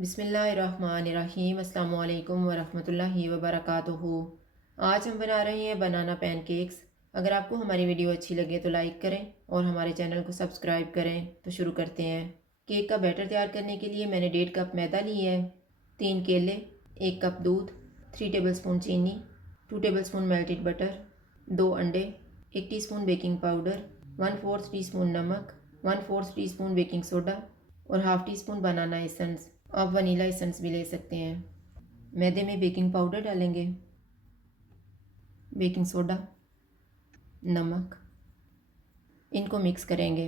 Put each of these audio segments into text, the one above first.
बिस्मिल्लाहिर्रहमानिर्रहीम अस्सलामु अलैकुम वरहमतुल्लाहि वबरकातुहू। आज हम बना रहे हैं बनाना पैनकेक्स। अगर आपको हमारी वीडियो अच्छी लगे तो लाइक करें और हमारे चैनल को सब्सक्राइब करें। तो शुरू करते हैं। केक का बैटर तैयार करने के लिए मैंने 1.5 कप मैदा लिया है, 3 केले, 1 कप दूध, 3 टेबलस्पून चीनी, 2 टेबलस्पून मेल्टेड बटर, 2 अंडे, 1 टीस्पून बेकिंग पाउडर, 1/4 टीस्पून नमक, 1/4 टीस्पून बेकिंग सोडा और हाफ़ टी स्पून बनाना एसेंस। आप वनीला एसेंस भी ले सकते हैं। मैदे में बेकिंग पाउडर डालेंगे, बेकिंग सोडा, नमक, इनको मिक्स करेंगे।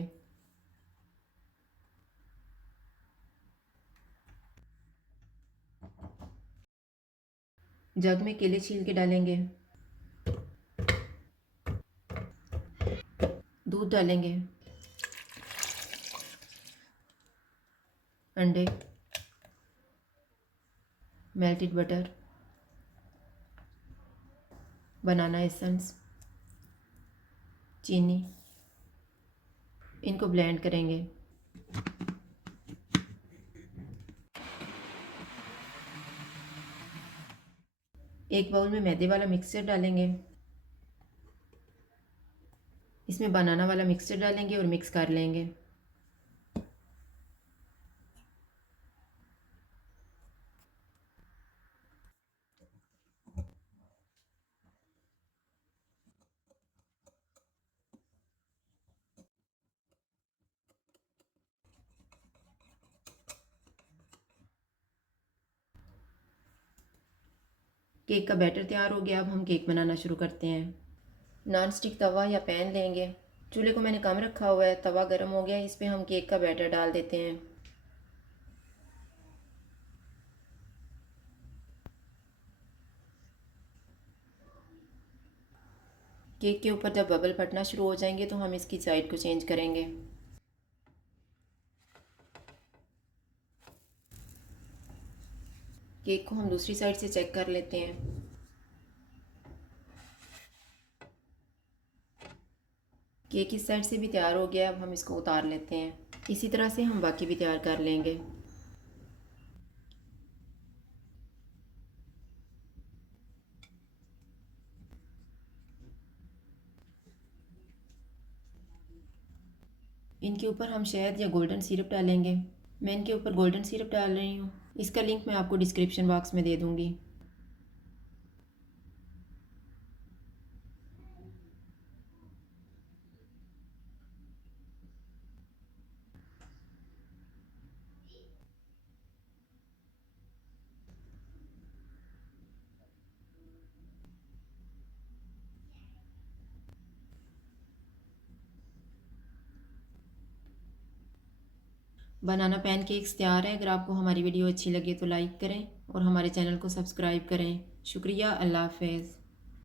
जग में केले छील के डालेंगे, दूध डालेंगे, अंडे, मेल्टेड बटर, बनाना एसेंस, चीनी, इनको ब्लेंड करेंगे। एक बाउल में मैदे वाला मिक्सचर डालेंगे, इसमें बनाना वाला मिक्सचर डालेंगे और मिक्स कर लेंगे। केक का बैटर तैयार हो गया। अब हम केक बनाना शुरू करते हैं। नॉन स्टिक तवा या पैन लेंगे। चूल्हे को मैंने कम रखा हुआ है, तवा गर्म हो गया है, इस पर हम केक का बैटर डाल देते हैं। केक के ऊपर जब बबल फटना शुरू हो जाएंगे तो हम इसकी साइड को चेंज करेंगे। केक को हम दूसरी साइड से चेक कर लेते हैं। केक इस साइड से भी तैयार हो गया। अब हम इसको उतार लेते हैं। इसी तरह से हम बाकी भी तैयार कर लेंगे। इनके ऊपर हम शहद या गोल्डन सिरप डालेंगे। मैं इनके ऊपर गोल्डन सिरप डाल रही हूँ। इसका लिंक मैं आपको डिस्क्रिप्शन बॉक्स में दे दूँगी। बनाना पैनकेक्स तैयार है। अगर आपको हमारी वीडियो अच्छी लगे तो लाइक करें और हमारे चैनल को सब्सक्राइब करें। शुक्रिया। अल्लाह हाफ़िज़।